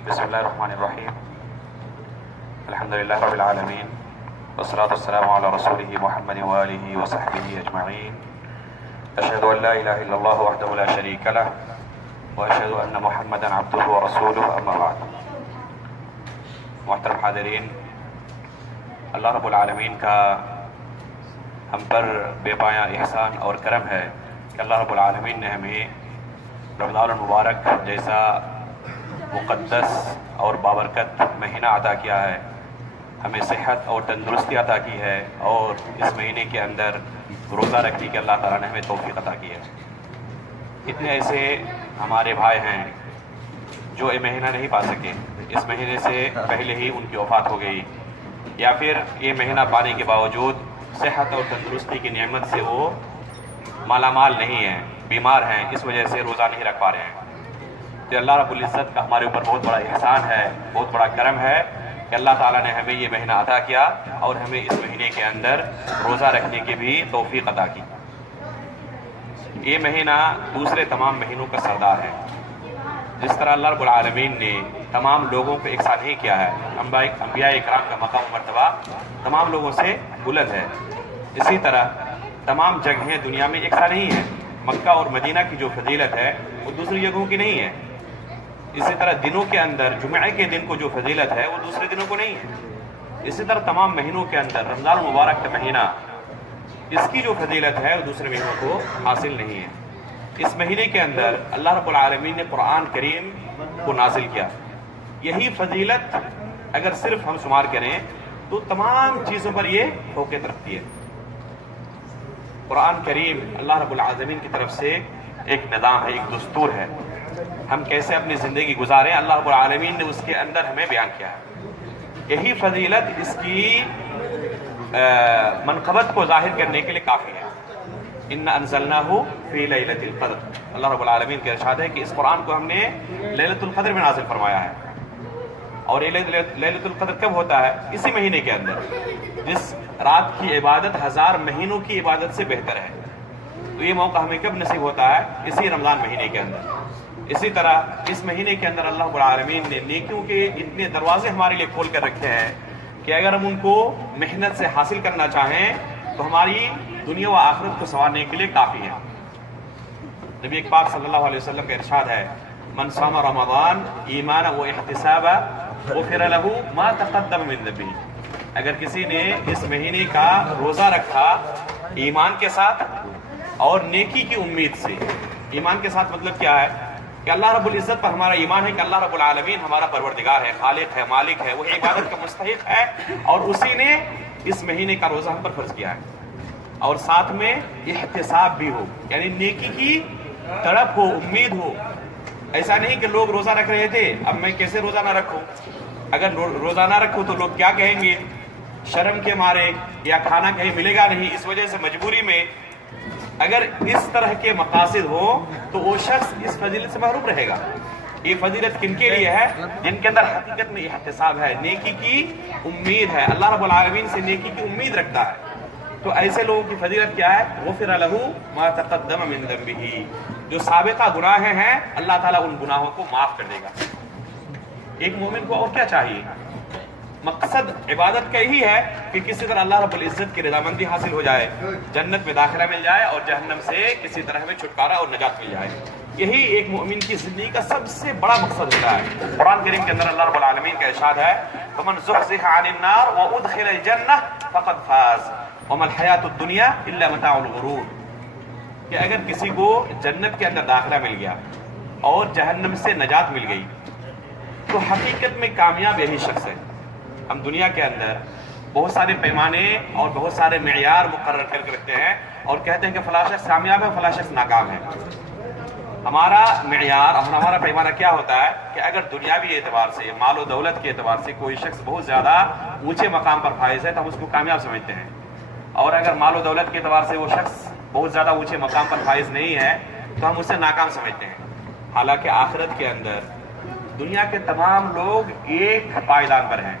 بسم الله الرحمن الرحيم. الحمد لله رب العالمين، والصلاة والسلام على رسوله محمد وآله وصحبه أجمعين. أشهد أن لا إله إلا الله وحده لا شريك له، وأشهد أن محمدا عبده ورسوله، أما بعد. محترم حاضرین، اللہ رب العالمین کا ہم پر بے پایاں احسان اور کرم ہے کہ اللہ رب العالمین نے ہمیں رمضان المبارک جیسا مقدس اور بابرکت مہینہ عطا کیا ہے، ہمیں صحت اور تندرستی عطا کی ہے، اور اس مہینے کے اندر روزہ رکھنے کی اللہ تعالیٰ نے ہمیں توفیق عطا کی ہے۔ اتنے ایسے ہمارے بھائی ہیں جو یہ مہینہ نہیں پا سکے، اس مہینے سے پہلے ہی ان کی وفات ہو گئی، یا پھر یہ مہینہ پانے کے باوجود صحت اور تندرستی کی نعمت سے وہ مالا مال نہیں ہیں، بیمار ہیں، اس وجہ سے روزہ نہیں رکھ پا رہے ہیں۔ تو اللہ رب العزت کا ہمارے اوپر بہت بڑا احسان ہے، بہت بڑا کرم ہے کہ اللہ تعالیٰ نے ہمیں یہ مہینہ عطا کیا اور ہمیں اس مہینے کے اندر روزہ رکھنے کی بھی توفیق عطا کی۔ یہ مہینہ دوسرے تمام مہینوں کا سردار ہے۔ جس طرح اللہ رب العالمین نے تمام لوگوں کو ایک ساتھ نہیں کیا ہے، انبیاء اکرام کا مقام و مرتبہ تمام لوگوں سے بلند ہے، اسی طرح تمام جگہیں دنیا میں ایک ساتھ نہیں ہیں۔ مکہ اور مدینہ کی جو فضیلت ہے وہ دوسری جگہوں کی نہیں ہے، اسی طرح دنوں کے اندر جمعے کے دن کو جو فضیلت ہے وہ دوسرے دنوں کو نہیں ہے، اسی طرح تمام مہینوں کے اندر رمضان المبارک کا مہینہ اس کی جو فضیلت ہے وہ دوسرے مہینوں کو حاصل نہیں ہے۔ اس مہینے کے اندر اللہ رب العالمین نے قرآن کریم کو نازل کیا۔ یہی فضیلت اگر صرف ہم شمار کریں تو تمام چیزوں پر یہ فوقیت رکھتی ہے۔ قرآن کریم اللہ رب العالمین کی طرف سے ایک نظام ہے، ایک دستور ہے، ہم کیسے اپنی زندگی گزاریں اللہ رب العالمین نے اس کے اندر ہمیں بیان کیا ہے۔ یہی فضیلت اس کی منقبت کو ظاہر کرنے کے لیے کافی ہے۔ اِنَّا أَنزَلْنَاهُ فِي لَيْلَةِ الْقَدْرِ، اللہ رب العالمین کا ارشاد ہے کہ اس قرآن کو ہم نے لیلۃ القدر میں نازل فرمایا ہے۔ اور یہ لیلۃ القدر کب ہوتا ہے؟ اسی مہینے کے اندر، جس رات کی عبادت 1000 مہینوں کی عبادت سے بہتر ہے۔ تو یہ موقع ہمیں کب نصیب ہوتا ہے؟ اسی رمضان مہینے کے اندر۔ اسی طرح اس مہینے کے اندر اللہ رب العالمین نے نیکیوں کے اتنے دروازے ہمارے لیے کھول کر رکھے ہیں کہ اگر ہم ان کو محنت سے حاصل کرنا چاہیں تو ہماری دنیا و آخرت کو سنوارنے کے لیے کافی ہے۔ نبی پاک صلی اللہ علیہ وسلم کا ارشاد ہے، من صام رمضان ایمانا و احتسابا غفر له ما تقدم من ذنبه، اگر کسی نے اس مہینے کا روزہ رکھا ایمان کے ساتھ اور نیکی کی امید سے، ایمان کے ساتھ مطلب کیا ہے کہ اللہ رب العزت پر ہمارا ایمان ہے کہ اللہ رب العالمین ہمارا پروردگار ہے، خالق ہے، مالک ہے، وہ عبادت کا مستحق ہے، اور اسی نے اس مہینے کا روزہ ہم پر فرض کیا ہے۔ اور ساتھ میں احتساب بھی ہو، یعنی نیکی کی تڑپ ہو، امید ہو۔ ایسا نہیں کہ لوگ روزہ رکھ رہے تھے اب میں کیسے روزہ نہ رکھوں، اگر روزہ نہ رکھوں تو لوگ کیا کہیں گے، شرم کے مارے یا کھانا کہیں ملے گا نہیں، اس وجہ سے مجبوری میں اگر اس طرح کے مقاصد ہو تو وہ شخص اس فضیلت سے محروم رہے گا۔ یہ فضیلت کن کے لیے ہے؟ جن کے اندر حقیقت میں احتساب ہے، نیکی کی امید ہے، اللہ رب العالمین سے نیکی کی امید رکھتا ہے۔ تو ایسے لوگوں کی فضیلت کیا ہے؟ غفر له ما تقدم من ذنبه، جو سابقہ گناہ ہیں اللہ تعالیٰ ان گناہوں کو معاف کر دے گا۔ ایک مومن کو اور کیا چاہیے؟ مقصد عبادت کا یہی ہے کہ کسی طرح اللہ رب العزت کی رضامندی حاصل ہو جائے، جنت میں داخلہ مل جائے، اور جہنم سے کسی طرح ہمیں چھٹکارا اور نجات مل جائے۔ یہی ایک مومن کی زندگی کا سب سے بڑا مقصد ہوتا ہے۔ قرآن کریم کے اندر اللہ رب العالمین کا ارشاد ہے، فَمَنْ زُحْزِحَ عَنِ النَّارِ وَأُدْخِلَ الْجَنَّةَ فَقَدْ فَازَ وَمَا الْحَيَاةُ الدُّنْيَا إِلَّا مَتَاعُ الْغُرُورِ، کہ اگر کسی کو جنت کے اندر داخلہ مل گیا اور جہنم سے نجات مل گئی تو حقیقت میں کامیاب یہی شخص ہے۔ ہم دنیا کے اندر بہت سارے پیمانے اور بہت سارے معیار مقرر کر کے رکھتے ہیں اور کہتے ہیں کہ فلاں شخص کامیاب ہے، فلاں شخص ناکام ہے۔ ہمارا معیار اور ہمارا پیمانہ کیا ہوتا ہے کہ اگر دنیاوی اعتبار سے، مال و دولت کے اعتبار سے کوئی شخص بہت زیادہ اونچے مقام پر فائز ہے تو ہم اس کو کامیاب سمجھتے ہیں، اور اگر مال و دولت کے اعتبار سے وہ شخص بہت زیادہ اونچے مقام پر فائز نہیں ہے تو ہم اسے ناکام سمجھتے ہیں۔ حالانکہ آخرت کے اندر دنیا کے تمام لوگ ایک پائیدان پر ہیں،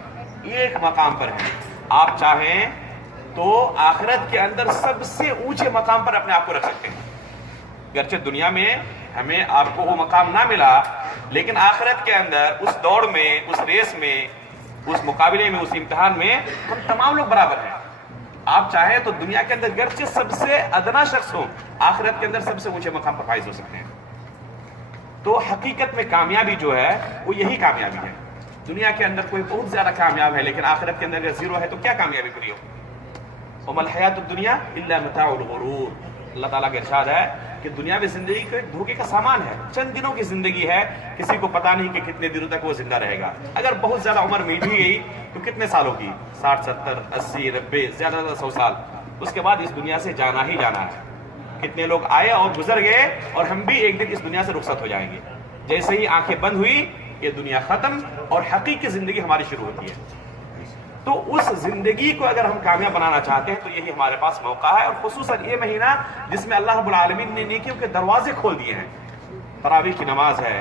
ایک مقام پر ہیں۔ آپ چاہیں تو آخرت کے اندر سب سے اونچے مقام پر اپنے آپ کو رکھ سکتے ہیں، گرچہ دنیا میں ہمیں آپ کو وہ مقام نہ ملا، لیکن آخرت کے اندر اس دوڑ میں، اس ریس میں، اس مقابلے میں، اس امتحان میں ہم تمام لوگ برابر ہیں۔ آپ چاہیں تو دنیا کے اندر گرچہ سب سے ادنا شخص ہو، آخرت کے اندر سب سے اونچے مقام پر فائز ہو سکتے ہیں۔ تو حقیقت میں کامیابی جو ہے وہ یہی کامیابی ہے۔ دنیا کے اندر کوئی بہت زیادہ کامیاب ہے، لیکن آخرت کے اندر اگر زیرو ہے تو کیا کامیابی پوری ہو؟ وَمَا الْحَيَاةُ الدُّنْيَا إِلَّا مَتَاعُ الْغُرُورِ۔ اللہ تعالیٰ کا ارشاد ہے کہ دنیاوی زندگی کو ایک دھوکے کا سامان ہے، چند دنوں کی زندگی ہے، کسی کو پتہ نہیں کہ کتنے دنوں تک وہ زندہ رہے گا۔ اگر بہت زیادہ عمر مل بھی گئی تو کتنے سالوں کی؟ 60 70 80 90 زیادہ سے زیادہ 100 سال، اس کے بعد اس دنیا سے جانا ہی جانا ہے۔ کتنے لوگ آئے اور گزر گئے، اور ہم بھی ایک دن اس دنیا سے رخصت ہو جائیں گے۔ جیسے ہی آنکھیں بند ہوئی یہ دنیا ختم اور حقیقی زندگی ہماری شروع ہوتی ہے۔ تو اس زندگی کو اگر ہم کامیاب بنانا چاہتے ہیں تو یہی ہمارے پاس موقع ہے، اور خصوصاً یہ مہینہ جس میں اللہ رب العالمین نے نیکیوں کے دروازے کھول دیے ہیں۔ تراویح کی نماز ہے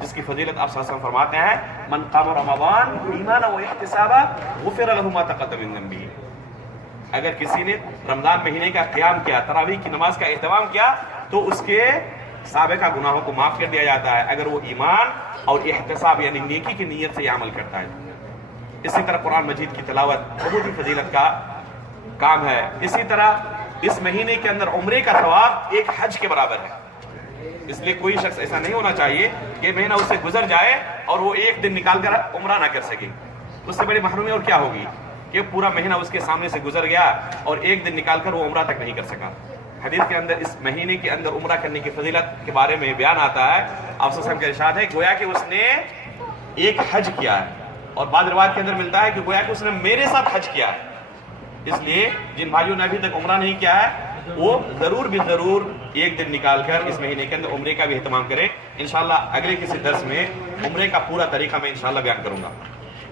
جس کی فضیلت آپ صلی اللہ علیہ وسلم فرماتے ہیں من قام رمضان ایمانا و احتسابا غفر له ما تقدم من ذنبه۔ اگر کسی نے رمضان مہینے کا قیام کیا، تراویح کی نماز کا اہتمام کیا، تو اس کے سابقہ گناہوں کو معاف کر دیا جاتا ہے، اگر وہ ایمان اور احتساب یعنی نیکی کی نیت سے یہ عمل کرتا ہے۔ اسی طرح قرآن مجید کی تلاوت بہت ہی فضیلت کا کام ہے۔ اسی طرح اس مہینے کے اندر عمرے کا ثواب ایک حج کے برابر ہے۔ اس لیے کوئی شخص ایسا نہیں ہونا چاہیے کہ مہینہ اس سے گزر جائے اور وہ ایک دن نکال کر عمرہ نہ کر سکے۔ اس سے بڑی محرومی اور کیا ہوگی کہ پورا مہینہ اس کے سامنے سے گزر گیا اور ایک دن نکال کر وہ عمرہ تک نہیں کر سکا۔ حدیث کے اندر اس مہینے کے اندر عمرہ کرنے کی فضیلت کے بارے میں بیان آتا ہے، آپ صلی اللہ علیہ وسلم کا ارشاد ہے گویا کہ اس نے ایک حج کیا ہے، اور بعض روایت کے اندر ملتا ہے کہ گویا کہ اس نے میرے ساتھ حج کیا ہے۔ اس لیے جن بھائیوں نے ابھی تک عمرہ نہیں کیا ہے وہ ضرور بھی ضرور ایک دن نکال کر اس مہینے کے اندر عمرے کا بھی اہتمام کریں۔ انشاءاللہ اگلے کسی درس میں عمرے کا پورا طریقہ میں انشاءاللہ بیان کروں گا۔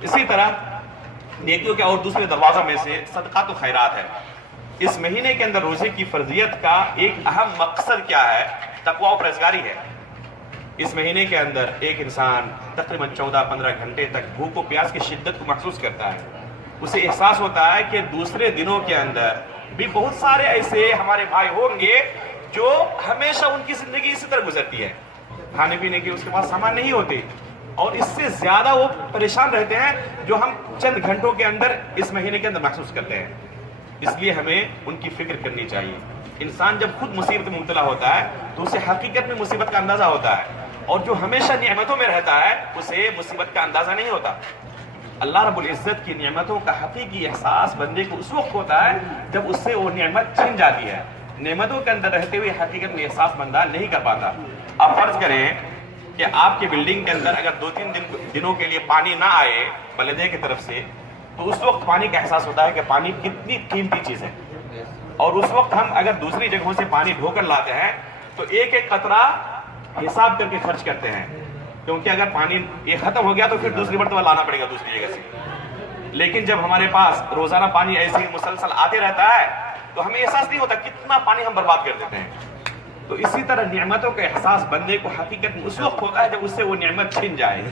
اسی طرح نیکیوں کے اور دوسرے دروازوں میں سے صدقات و خیرات ہے۔ اس مہینے کے اندر روزے کی فرضیت کا ایک اہم مقصد کیا ہے؟ تقوی و پرہیزگاری ہے۔ اس مہینے کے اندر ایک انسان تقریباً 14-15 گھنٹے تک بھوک و پیاس کی شدت کو محسوس کرتا ہے۔ اسے احساس ہوتا ہے کہ دوسرے دنوں کے اندر بھی بہت سارے ایسے ہمارے بھائی ہوں گے جو ہمیشہ ان کی زندگی اسی طرح گزرتی ہے، کھانے پینے کے اس کے پاس سامان نہیں ہوتے، اور اس سے زیادہ وہ پریشان رہتے ہیں جو ہم چند گھنٹوں کے اندر اس مہینے کے اندر محسوس کرتے ہیں۔ اس لیے ہمیں ان کی فکر کرنی چاہیے۔ انسان جب خود مصیبت میں مبتلا ہوتا ہے تو اسے حقیقت میں مصیبت کا اندازہ ہوتا ہے، اور جو ہمیشہ نعمتوں میں رہتا ہے اسے مصیبت کا اندازہ نہیں ہوتا۔ اللہ رب العزت کی نعمتوں کا حقیقی احساس بندے کو اس وقت ہوتا ہے جب اس سے وہ نعمت چھن جاتی ہے۔ نعمتوں کے اندر رہتے ہوئے حقیقت میں احساس بندہ نہیں کر پاتا۔ آپ فرض کریں کہ آپ کی بلڈنگ کے اندر اگر 2-3 دنوں کے لیے پانی نہ آئے بلدیہ کی طرف سے، تو اس وقت پانی کا احساس ہوتا ہے کہ پانی کتنی قیمتی چیز ہے، اور اس وقت ہم اگر دوسری جگہوں سے پانی ڈھو کر لاتے ہیں تو ایک ایک قطرہ حساب کر کے خرچ کرتے ہیں، کیونکہ اگر پانی یہ ختم ہو گیا تو پھر دوسری مرتبہ لانا پڑے گا دوسری جگہ سے۔ لیکن جب ہمارے پاس روزانہ پانی ایسے ہی مسلسل آتے رہتا ہے تو ہمیں احساس نہیں ہوتا کتنا پانی ہم برباد کر دیتے ہیں۔ تو اسی طرح نعمتوں کا احساس بندے کو حقیقت میں اس وقت ہوتا ہے جب اس سے وہ نعمت چھن جائے۔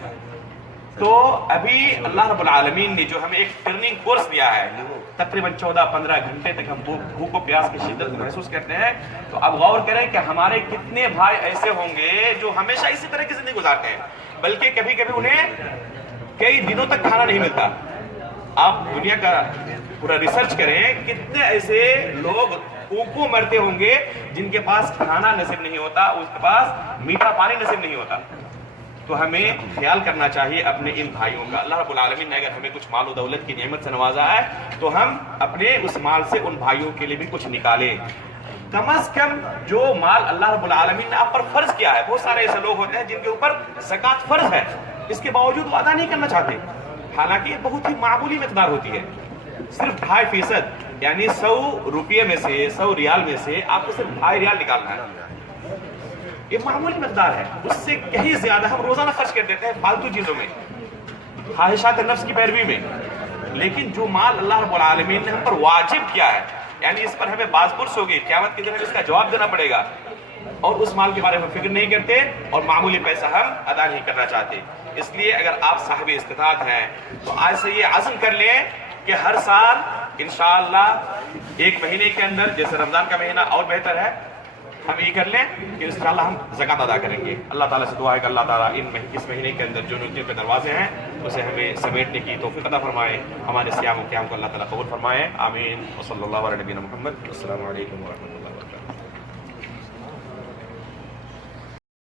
تو ابھی اللہ رب العالمین نے جو ہمیں ایک ٹرننگ کورس دیا ہے، تقریباً 14-15 گھنٹے تک ہم بھوک و پیاس کی شدت کو محسوس کرتے ہیں، تو اب غور کریں کہ ہمارے کتنے بھائی ایسے ہوں گے جو ہمیشہ اسی طرح کی زندگی گزارتے ہیں، بلکہ کبھی کبھی انہیں کئی دنوں تک کھانا نہیں ملتا۔ آپ دنیا کا پورا ریسرچ کریں، کتنے ایسے لوگ بھوکوں مرتے ہوں گے جن کے پاس کھانا نصیب نہیں ہوتا، اس کے پاس میٹھا پانی نصیب نہیں ہوتا۔ تو ہمیں خیال کرنا چاہیے اپنے ان بھائیوں کا۔ اللہ رب العالمین نے اگر ہمیں کچھ مال و دولت کی نعمت سے نوازا ہے تو ہم اپنے اس مال سے ان بھائیوں کے لیے بھی کچھ نکالیں۔ کم از کم جو مال اللہ رب العالمین نے آپ پر فرض کیا ہے، بہت سارے ایسے لوگ ہوتے ہیں جن کے اوپر زکوٰۃ فرض ہے، اس کے باوجود وہ ادا نہیں کرنا چاہتے، حالانکہ یہ بہت ہی معمولی مقدار ہوتی ہے، صرف 2.5%، یعنی 100 روپے میں سے 100 ریال میں سے آپ کو صرف 2.5 ریال نکالنا ہے۔ یہ معمولی مقدار ہے، اس سے کہیں زیادہ ہم روزانہ خرچ کر دیتے ہیں فالتو چیزوں میں، خواہشات نفس کی پیروی میں۔ لیکن جو مال اللہ رب العالمین نے ہم پر واجب کیا ہے، یعنی اس پر ہمیں باز پرس ہوگی، قیامت کے دن ہمیں اس کا جواب دینا پڑے گا، اور اس مال کے بارے میں فکر نہیں کرتے اور معمولی پیسہ ہم ادا نہیں کرنا چاہتے۔ اس لیے اگر آپ صاحب استطاعت ہیں تو آج سے یہ عزم کر لیں کہ ہر سال انشاءاللہ ایک مہینے کے اندر، جیسے رمضان کا مہینہ اور بہتر ہے، ہم یہ کر لیں کہ انشاءاللہ ہم زکوٰۃ ادا کریں گے. اللہ تعالیٰ سے دعا ہے کہ اللہ تعالیٰ اس مہینے کے اندر جو نیکیوں کے دروازے ہیں اسے ہمیں سمیٹنے کی توفیق عطا فرمائے. ہمارے صیام و قیام کو اللہ تعالیٰ قبول فرمائے. آمین. وصلی اللہ علیہ نبینا محمد. السلام علیکم ورحمۃ اللہ وبرکاتہ.